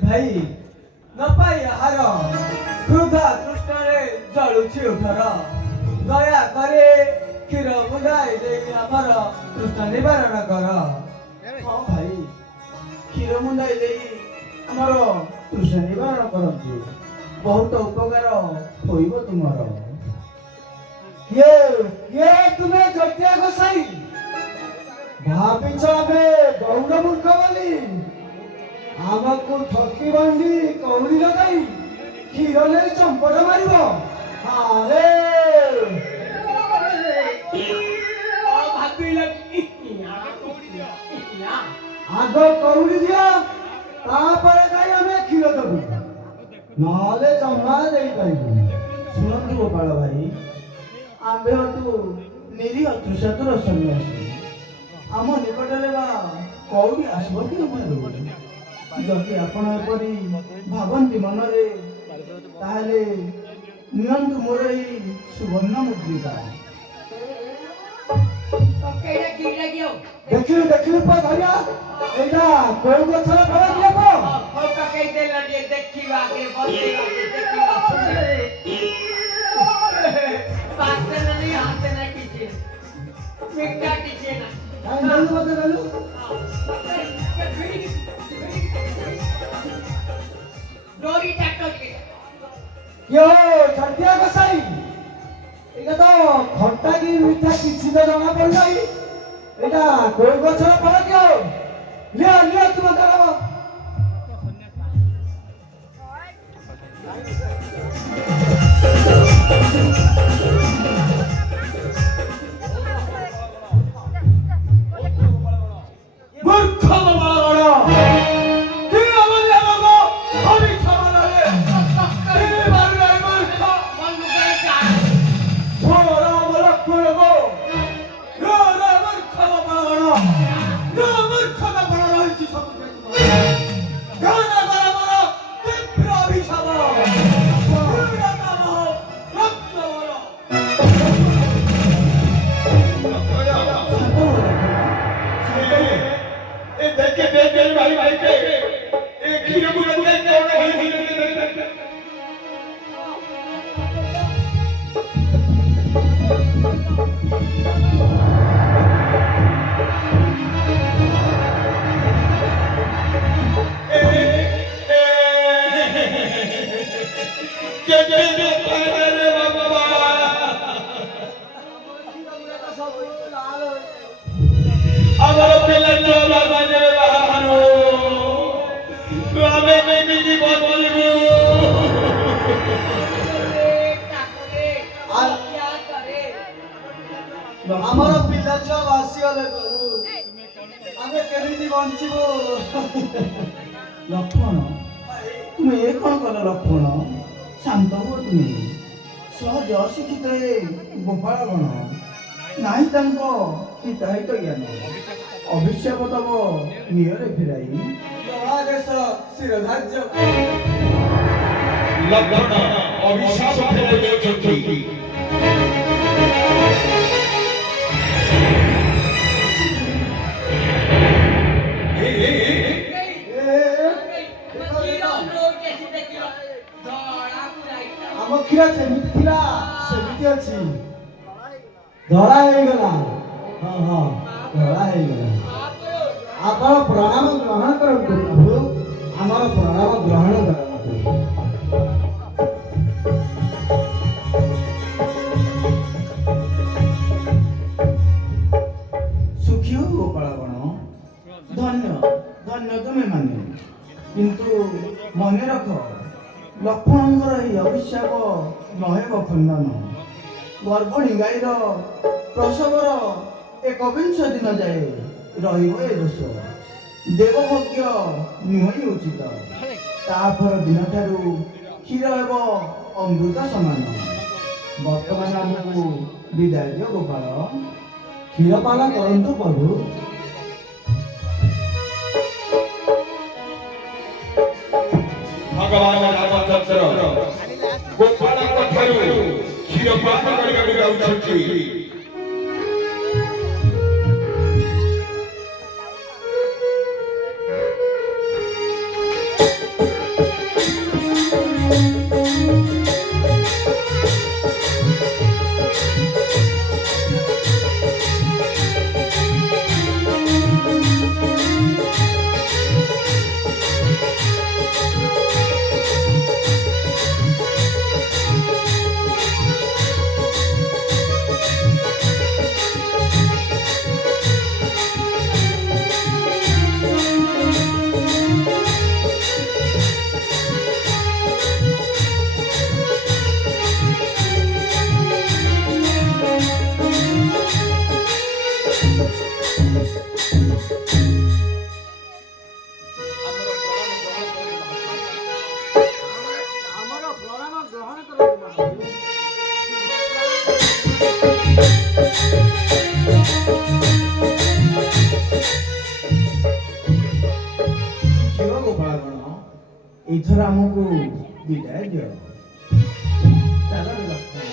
भाई न पाई आहार क्रोधा तृष्णारे जलुछि उठर दया करे क्षीर बुंदाई देई आमर तृष्णा निवारण कर। हाँ भाई क्षीर बुंदाई देई आमर तृष्णा निवारण करंतु बहुत उपकार होइबो तुमर। ये तुम्हें जटिया गोसाई भाविछ आमे गौर मूर्ख बोली आमको ठकी बांधी कौड़ी लगाई क्षीर ले चंपट मारिब। अरे आग कौड़ी दिया तापर जाई आमे क्षीर देबु नले जमा देई पाइबु। सुनंतु गोपाल भाई आंबे तू निरीह तृषातुर सन्यासी आम निकटले बा कौड़ी आसब कि आमर जदि आपण एपरी भावंती मनरे ताहले नियंतु मोर एई सुवर्ण मुद्रिका। देखिलु देखिलु पा धरिया एटा कोउ गछर फळ दिया पा हो पकई देला जे देखिबा के बसे देखिबा पासे नहीं हाथ ना कीजे मिट्टा कीजे ना चलू मत चलू डोरी ट्रैक्टर के यो छटिया गोसाई एटा तो खट्टा की मीठा किछि तो जमा पड़लाई एटा कोउ गछर फळ कियो लिया लिया तुम करबो मूर्ख बाबाड़ा की अमूल्य बाबा हरि छमनाले तेरे बारे मूर्ख मन करे का छोरा लक्ष्मण गो रो रो मूर्ख बाबाड़ा रो मूर्ख बाबाड़ा रहिछि सब আমার পিলা ছুয়া ভাসিগলে প্রভু আমি কেমিতি বঞ্চিব লক্ষ্ମণ তুমি এ কোন কল লক্ষ্মণ শান্ত হুଅ তুমি ସହଜ ଅଶିକ୍ଷିତ ଏ ଗୋପାଳ ଗଣ ନାହିଁ ତାଙ୍କ ହିତାହିତ ଜ୍ଞାନ ଅଭିଶାପ ତବ ନିୟରେ ଫେରାଇ ଜଳାଦେଶ ଶିରଧାର୍ଯ୍ୟ ଲକ୍ଷ୍ମଣ ଅଭିଶାପ ଫେରାଇ ଦେଉଛନ୍ତି। ଆମ କ୍ଷୀର ସେମିତି ଥିଲା ସେମିତି ଅଛି ଧଳା ହେଇଗଲା ହଁ ହଁ ଧଳା ହେଇଗଲା ଆପଣ ପ୍ରଣାମ ଗ୍ରହଣ କରନ୍ତୁ ପ୍ରଭୁ ଆମର ପ୍ରଣାମ ଗ୍ରହଣ କରନ୍ତୁ। ସୁଖୀ ହଉ ଗୋପାଳ ଗଣ ଧନ୍ୟ ଧନ୍ୟ ତୁମେ ମାନେ କିନ୍ତୁ ମନେ ରଖ ଲକ୍ଷ୍ମଣଙ୍କର ଏହି ଅଭିଶାପ ନହେବ ଖଣ୍ଡନ ଗର୍ଭଣୀ ଗାଈର ପ୍ରସବର ଏକବିଂଶ ଦିନ ଯାଏ ରହିବ ଏ ଦୋଷ ଦେବଭୋଗ୍ୟ ନୁହେଁ ଉଚିତ ତାପର ଦିନଠାରୁ କ୍ଷୀର ହେବ ଅମୃତ ସମାନ ବର୍ତ୍ତମାନ ଆମକୁ ବିଦାୟ ଦିଅ ଗୋପାଳ କ୍ଷୀରପାନ କରନ୍ତୁ ପ୍ରଭୁ। ଭଗବାନ ରାମଚନ୍ଦ୍ର ଗୋପାଳଙ୍କ ଠାରୁ କ୍ଷୀର ପାନ କରିବାକୁ ଯାଉଛନ୍ତି। ଏଥର ଆମକୁ ବିଦାୟ ଦିଅ ଚାଲ ଲକ୍ଷ୍ମଣ।